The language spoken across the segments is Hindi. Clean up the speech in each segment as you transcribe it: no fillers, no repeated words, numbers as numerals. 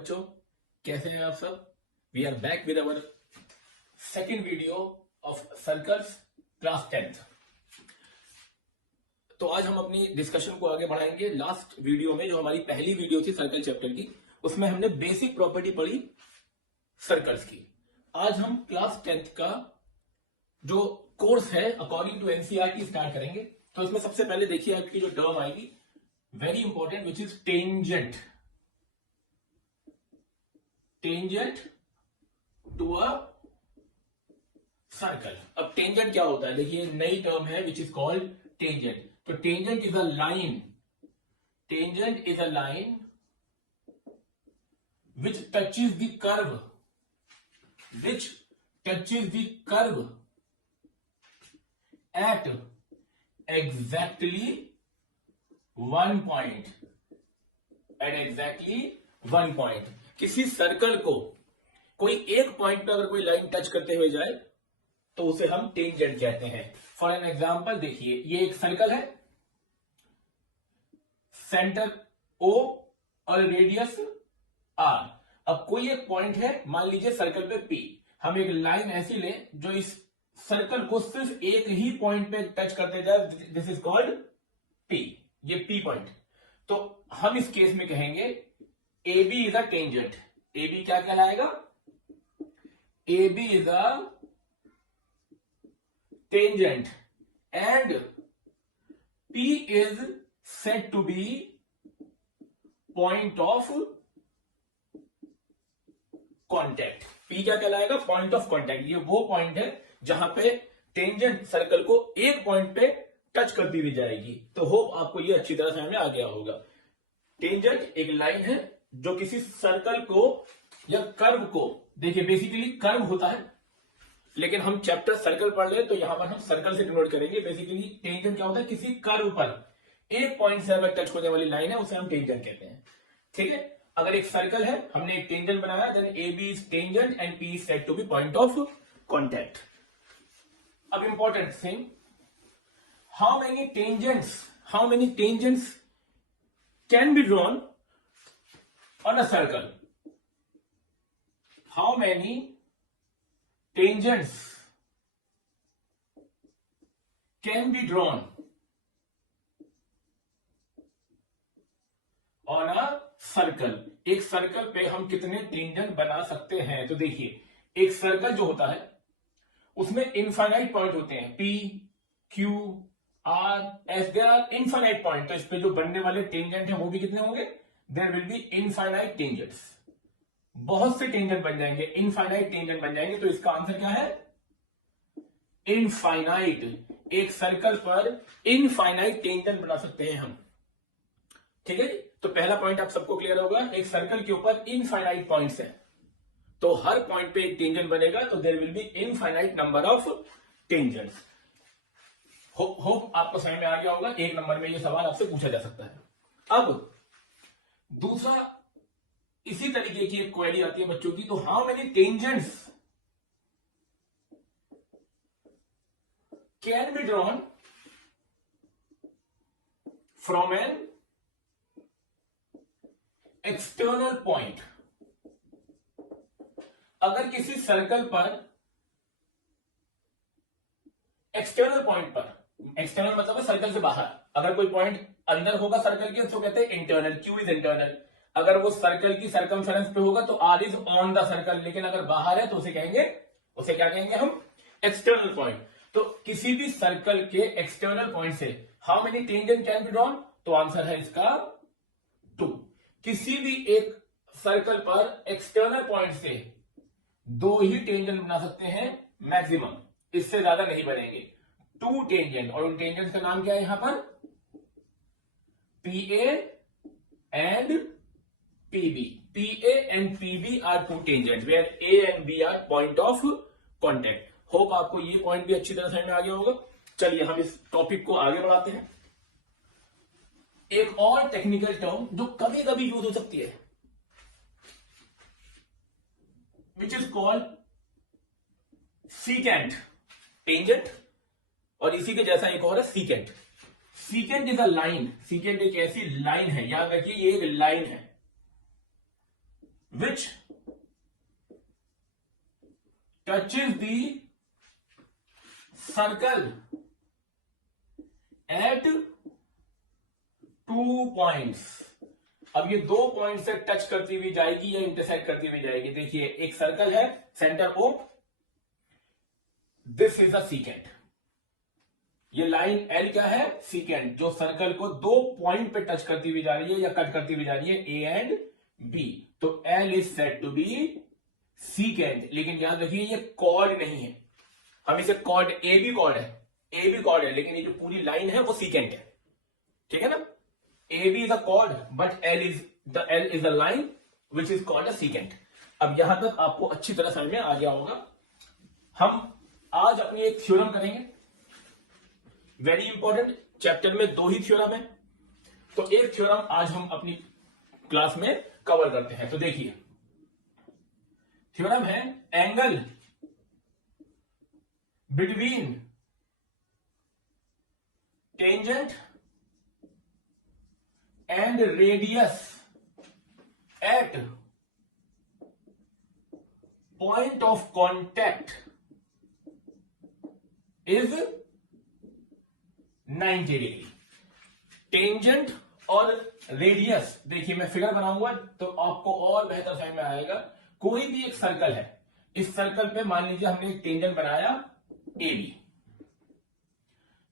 बच्चों, कैसे हैं आप सब। We are back with our second video of circles class 10th। तो आज हम अपनी डिस्कशन को आगे बढ़ाएंगे। लास्ट वीडियो में जो हमारी पहली वीडियो थी सर्कल चैप्टर की, उसमें हमने बेसिक प्रॉपर्टी पढ़ी सर्कल्स की। आज हम क्लास 10th का जो कोर्स है अकॉर्डिंग टू एनसीईआरटी स्टार्ट करेंगे। तो इसमें सबसे पहले देखिए आपकी जो टर्म आएगी very important, which is tangent. Tangent to a circle. अब टेंजेंट क्या होता है, देखिए नई टर्म है विच इज कॉल्ड टेंजेंट। तो tangent is a line, tangent is a line which touches the curve, which touches the curve at exactly one point, at exactly one point. किसी सर्कल को कोई एक पॉइंट पे अगर कोई लाइन टच करते हुए जाए तो उसे हम टेंजेंट कहते हैं। फॉर एन एग्जाम्पल देखिए, ये एक सर्कल है, सेंटर O और रेडियस R। अब कोई एक पॉइंट है, मान लीजिए सर्कल पे P। हम एक लाइन ऐसी लें जो इस सर्कल को सिर्फ एक ही पॉइंट पे टच करते जाए, दिस इज कॉल्ड P, ये P पॉइंट। तो हम इस केस में कहेंगे AB is a tangent. AB क्या कहलाएगा, AB is a tangent and P is said to be point of contact। P क्या कहलाएगा, पॉइंट ऑफ कॉन्टैक्ट। ये वो पॉइंट है जहां पे टेंजेंट सर्कल को एक पॉइंट पे टच करती हुई जाएगी। तो होप आपको ये अच्छी तरह समझ में आ गया होगा। टेंजेंट एक लाइन है जो किसी सर्कल को या कर्व को, देखिए बेसिकली कर्व होता है, लेकिन हम चैप्टर सर्कल पढ़ ले तो यहां पर हम सर्कल से डिनोट करेंगे। बेसिकली टेंजेंट क्या होता है, किसी कर्व पर एक पॉइंट से अगर टच होने वाली लाइन है उसे हम टेंजेंट कहते हैं। ठीक है, अगर एक सर्कल है, हमने एक टेंजेंट बनाया, then AB is tangent and P is said to be point of contact. अब important thing, how many tangents can be drawn on a circle? How many tangents can be drawn on a circle? एक सर्कल पे हम कितने टेंजेंट बना सकते हैं। तो देखिए, एक सर्कल जो होता है उसमें इनफाइनाइट पॉइंट होते हैं, P, Q, R, S, there are infinite point. तो इस पे जो बनने वाले टेंजेंट हैं वो भी कितने होंगे, there will be infinite tangents. बहुत से टेंजेंट बन जाएंगे, इनफाइनाइट टेंजेंट बन जाएंगे। तो इसका आंसर क्या है, इनफाइनाइट। एक सर्कल पर इनफाइनाइट टेंजेंट बना सकते हैं हम। ठीक है, तो पहला पॉइंट आप सबको क्लियर होगा, एक सर्कल के ऊपर इनफाइनाइट पॉइंट्स हैं, तो हर पॉइंट पे एक टेंजेंट बनेगा, तो there will be infinite number of tangents. Hope आपको समझ में आ गया होगा। एक नंबर में ये सवाल आपसे पूछा जा सकता है। अब दूसरा इसी तरीके की एक क्वेरी आती है बच्चों की, तो how many tangents can be drawn from an external point. अगर किसी सर्कल पर एक्सटर्नल पॉइंट पर, एक्सटर्नल मतलब है सर्कल से बाहर, अगर कोई पॉइंट अंदर होगा सर्कल के तो कहते हैं इंटरनल, Q इज इंटरनल। अगर वो सर्कल की सर्कमफेरेंस पे होगा तो R is on the circle, लेकिन अगर बाहर है तो उसे कहेंगे, उसे क्या कहेंगे हम, एक्सटर्नल पॉइंट। तो किसी भी सर्कल के एक्सटर्नल पॉइंट से how many tangent can be drawn, तो आंसर है इसका 2। किसी भी एक सर्कल पर एक्सटर्नल पॉइंट से 2 ही टेंजेंट बना सकते हैं मैक्सिमम, इससे ज्यादा नहीं बनेंगे। 2 टेंजेंट, और उन टेंजेंट का नाम क्या है यहां पर, PA and PB। PA and PB are 2 tangents where A and B are point of contact। Hope आपको ये पॉइंट भी अच्छी तरह समझ में आ गया होगा। चलिए हम इस टॉपिक को आगे बढ़ाते हैं। एक और टेक्निकल टर्म जो कभी कभी यूज हो सकती है, which is called secant. Tangent और इसी के जैसा एक और है secant. Secant is a line, secant एक ऐसी लाइन है, याद रखिए ये एक लाइन है which touches the circle at 2 points। अब ये 2 पॉइंट से टच करती हुई जाएगी या इंटरसेक्ट करती हुई जाएगी। देखिए एक सर्कल है, centre O, this is a secant. ये लाइन L क्या है? सीकेंट, जो सर्कल को 2 पॉइंट पे टच करती हुई जा रही है या कट करती हुई जा रही है, A एंड B। तो L is said to be secant. लेकिन याद रखिए ये कॉर्ड नहीं है, हम इसे कॉर्ड, ए भी कॉर्ड है, ए भी कॉर्ड है, लेकिन ये जो पूरी लाइन है वो सीकेंट है, ठीक है ना। A B is a chord but L is the line which is called a secant. अब यहां तक आपको अच्छी तरह समझ में आ गया होगा। हम आज अपनी एक थ्योरम करेंगे, वेरी इंपॉर्टेंट। चैप्टर में 2 ही थ्योरम है, तो एक थ्योरम आज हम अपनी क्लास में कवर करते हैं। तो देखिए थ्योरम है angle between tangent and radius at point of contact is 90 degree. Tangent और रेडियस, देखिए मैं फिगर बनाऊंगा तो आपको और बेहतर समझ में आएगा। कोई भी एक सर्कल है, इस सर्कल पे मान लीजिए हमने एक टेंजेंट बनाया ए बी,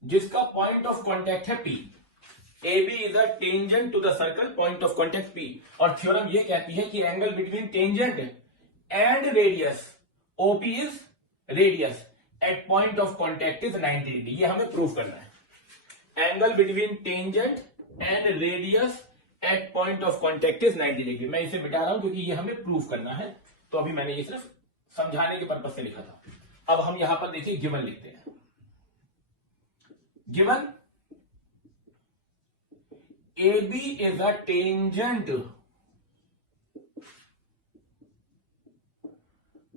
जिसका पॉइंट ऑफ कॉन्टैक्ट है P. A B is a tangent to the circle, point of contact P. और थ्योरम ये कहती है कि angle between tangent and radius, OP is radius, at point of contact is 90 degree. ये हमें प्रूव करना है। Angle between tangent and radius at point of contact is 90 degree. मैं इसे मिटा रहा हूं क्योंकि ये हमें प्रूव करना है, तो अभी मैंने ये सिर्फ समझाने के पर्पज से लिखा था। अब हम यहां पर देखिए गिवन लिखते हैं। Given AB is a tangent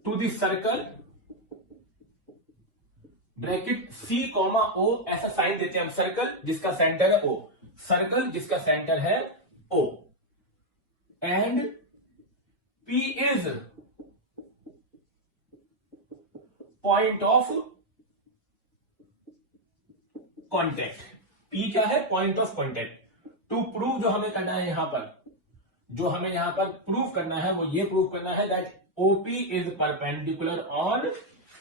to the circle, bracket C, O, ऐसा साइन देते हैं हम। सर्कल जिसका सेंटर है O, सर्कल जिसका सेंटर है O, and P is point of contact. P क्या है? Point of contact. To prove, जो हमें करना है यहां पर, जो हमें यहां पर प्रूव करना है वो ये प्रूव करना है that OP is perpendicular on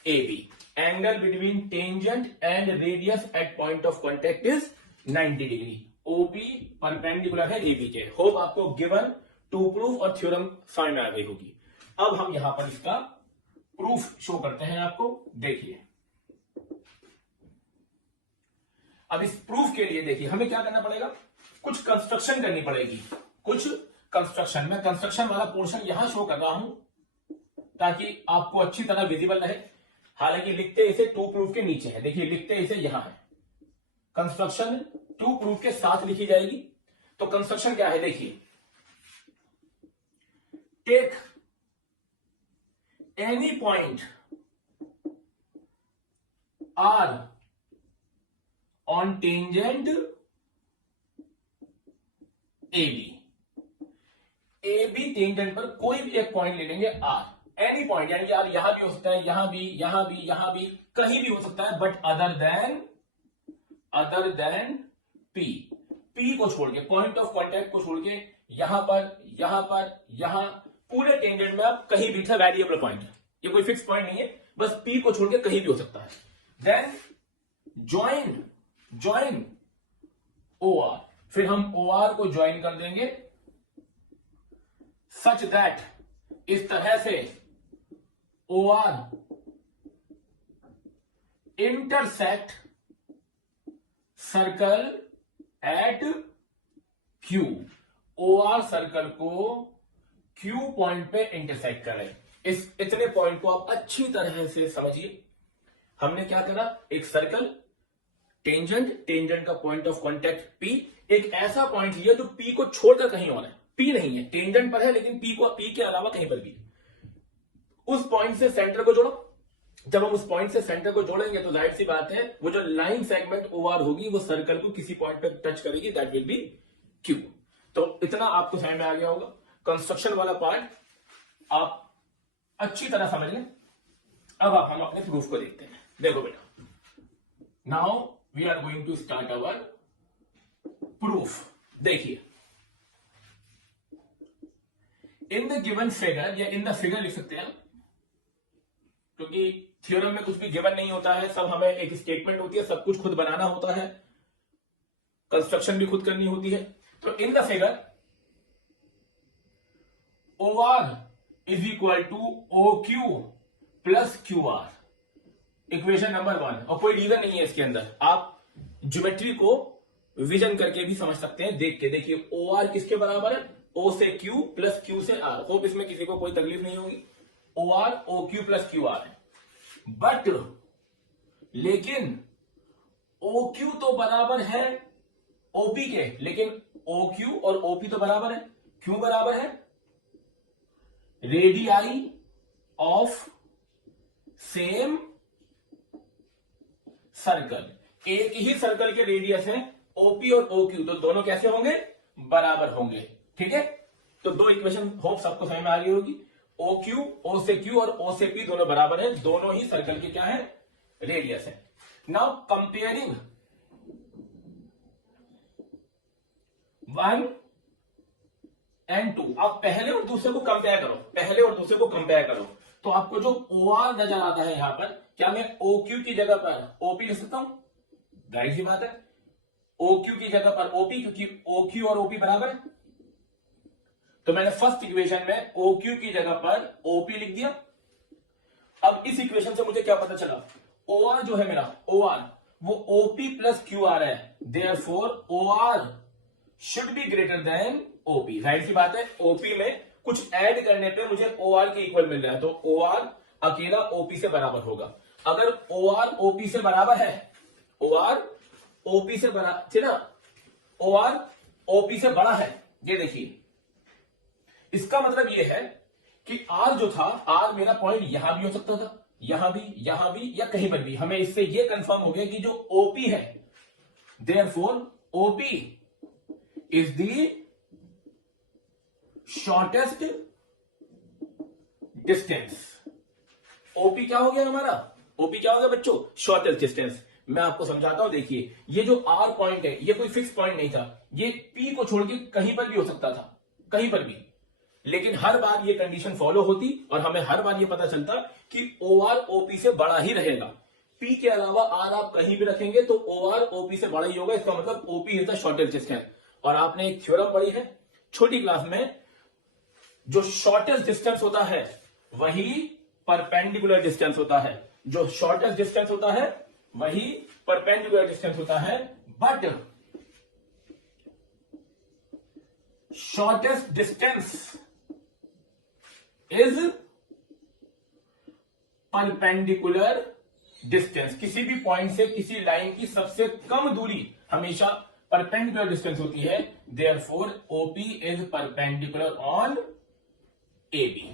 AB। Angle between tangent and radius at point of contact is 90 degree. OP perpendicular है AB के। होप आपको गिवन, टू प्रूफ और थ्योरम समझ में आ गई होगी। अब हम यहां पर इसका प्रूफ शो करते हैं आपको। देखिए अब इस प्रूफ के लिए देखिए हमें क्या करना पड़ेगा, कुछ कंस्ट्रक्शन करनी पड़ेगी। कुछ कंस्ट्रक्शन, मैं कंस्ट्रक्शन वाला पोर्शन यहां शो कर रहा हूं ताकि आपको अच्छी तरह विजिबल रहे। हालांकि लिखते इसे टू प्रूफ के नीचे है, देखिए लिखते इसे यहां है। कंस्ट्रक्शन टू प्रूफ के साथ लिखी जाएगी। तो कंस्ट्रक्शन क्या है, देखिए take any point R on tangent AB tangent पर कोई भी एक पॉइंट ले लेंगे R, एनी पॉइंट, यानी कि R यहां भी हो सकता है, यहां भी, यहां भी, यहां भी, कहीं भी हो सकता है, बट अदर देन P को छोड़ के, पॉइंट ऑफ कॉन्टैक्ट को छोड़ के, यहां पर, यहां पूरे टेंजेंट में आप कहीं भी, था वेरिएबल पॉइंट, ये कोई फिक्स पॉइंट नहीं है, बस P को छोड़ के कहीं भी हो सकता है। देन ज्वाइन OR, फिर हम OR को ज्वाइन कर देंगे सच दैट, इस तरह से OR intersect circle eight Q। OR circle को Q पॉइंट पे इंटरसेक्ट करें। इस इतने पॉइंट को आप अच्छी तरह से समझिए। हमने क्या करा, एक सर्कल, टेंजेंट का पॉइंट ऑफ कॉन्टैक्ट P, एक ऐसा पॉइंट लिया जो P को छोड़कर कहीं और है, P नहीं है, टेंजेंट पर है लेकिन P के अलावा कहीं पर भी। उस पॉइंट से सेंटर को जोड़ो। जब हम उस पॉइंट से सेंटर को जोड़ेंगे तो जाहिर सी बात है वो जो लाइन सेगमेंट OR होगी वो सर्कल को किसी पॉइंट पे टच करेगी, दैट विल बी Q। तो इतना आपको समझ में आ गया होगा। कंस्ट्रक्शन वाला पार्ट आप अच्छी तरह समझ लें। अब आप हम अपने प्रूफ को देखते हैं। देखो बेटा, now we are going to start our proof. देखिए, इन द गिवन फिगर, या इन द फिगर लिख सकते हैं, क्योंकि थ्योरम में कुछ भी गिवन नहीं होता है, सब हमें एक स्टेटमेंट होती है, सब कुछ खुद बनाना होता है, कंस्ट्रक्शन भी खुद करनी होती है। तो in the figure O R is equal to O Q plus Q R, equation number 1। और कोई रीजन नहीं है इसके अंदर, आप ज्योमेट्री को विजन करके भी समझ सकते हैं, देख के। देखिए, ओ आर किसके बराबर है? ओ से क्यू प्लस क्यू से आर। होप इसमें किसी को कोई तकलीफ नहीं होगी। O R O Q plus Q R है, बट लेकिन ओ क्यू तो बराबर है ओपी के, लेकिन ओ क्यू और ओपी तो बराबर है। क्यों बराबर है? रेडियाई ऑफ सेम सर्कल, एक ही सर्कल के रेडियस है ओपी और ओ क्यू, तो दोनों कैसे होंगे? बराबर होंगे। ठीक है, तो दो इक्वेशन होप सबको समझ में आ गई होगी। ओ क्यू, ओ से क्यू और ओ से पी दोनों बराबर है, दोनों ही सर्कल के क्या है? रेडियस है। नाउ कंपेयरिंग 1 एंड 2, आप पहले और दूसरे को कंपेयर करो, पहले और दूसरे को कंपेयर करो, तो आपको जो ओ आर नजर आता है यहां पर, क्या मैं ओ क्यू की जगह पर ओपी लिख सकता हूं? जाहिर सी बात है, ओ क्यू की जगह पर ओपी, क्योंकि ओ क्यू और ओपी बराबर है। तो मैंने फर्स्ट इक्वेशन में ओ क्यू की जगह पर ओपी लिख दिया। अब इस इक्वेशन से मुझे क्या पता चला? ओ आर जो है मेरा, ओ आर वो ओपी प्लस क्यू आर है, therefore O R should be greater than OP. जाहिर सी बात है, ओपी में कुछ ऐड करने पे मुझे ओ आर के इक्वल मिल रहा है, तो ओ आर अकेला ओपी से बराबर होगा। अगर ओ आर ओपी से बराबर है, ओ आर ओपी से बड़ा, ठीक ना, ओ आर ओपी से बड़ा है, ये देखिए, इसका मतलब ये है कि आर जो था, आर मेरा पॉइंट यहां भी हो सकता था, यहां भी, या कहीं पर भी। हमें इससे ये कंफर्म हो गया कि जो ओपी है, therefore OP is the shortest distance. OP क्या हो गया हमारा? ओपी क्या हो गया बच्चों? Shortest distance. मैं आपको समझाता हूं, देखिए, ये जो आर पॉइंट है, ये कोई फिक्स पॉइंट नहीं था, ये पी को छोड़ के कहीं पर भी हो सकता था, कहीं पर भी। लेकिन हर बार ये कंडीशन फॉलो होती और हमें हर बार ये पता चलता कि ओ आर ओपी से बड़ा ही रहेगा। पी के अलावा आर आप कहीं भी रखेंगे तो ओ आर ओपी से बड़ा ही होगा, इसका मतलब OP is the shortest distance. और आपने एक थ्योरम पढ़ी है छोटी क्लास में, जो शॉर्टेस्ट डिस्टेंस होता है वही परपेंडिकुलर डिस्टेंस होता है, जो शॉर्टेस्ट डिस्टेंस होता है वही परपेंडिकुलर डिस्टेंस होता है, but shortest distance is perpendicular distance. किसी भी पॉइंट से किसी लाइन की सबसे कम दूरी हमेशा परपेंडिकुलर डिस्टेंस होती है, therefore OP is perpendicular on A B,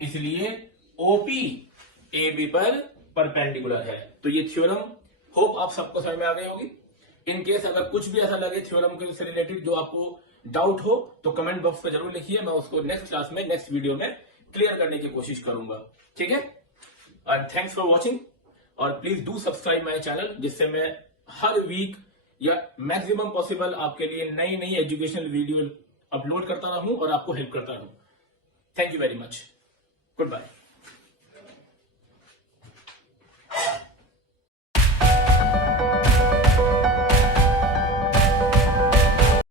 इसलिए ओपी ए बी पर परपेंडिकुलर है। तो ये थ्योरम होप आप सबको समझ में आ गई होगी। इन केस अगर कुछ भी ऐसा लगे थ्योरम के से रिलेटेड जो आपको डाउट हो, तो कमेंट बॉक्स में जरूर लिखिए, मैं उसको नेक्स्ट क्लास में, नेक्स्ट वीडियो में क्लियर करने की कोशिश करूंगा। ठीक है, एंड थैंक्स फॉर वॉचिंग, और please do subscribe my channel, जिससे मैं हर वीक या मैक्सिमम पॉसिबल आपके लिए नई नई एजुकेशनल वीडियो अपलोड करता रहूं और आपको हेल्प करता रहूं। Thank you very much, good bye.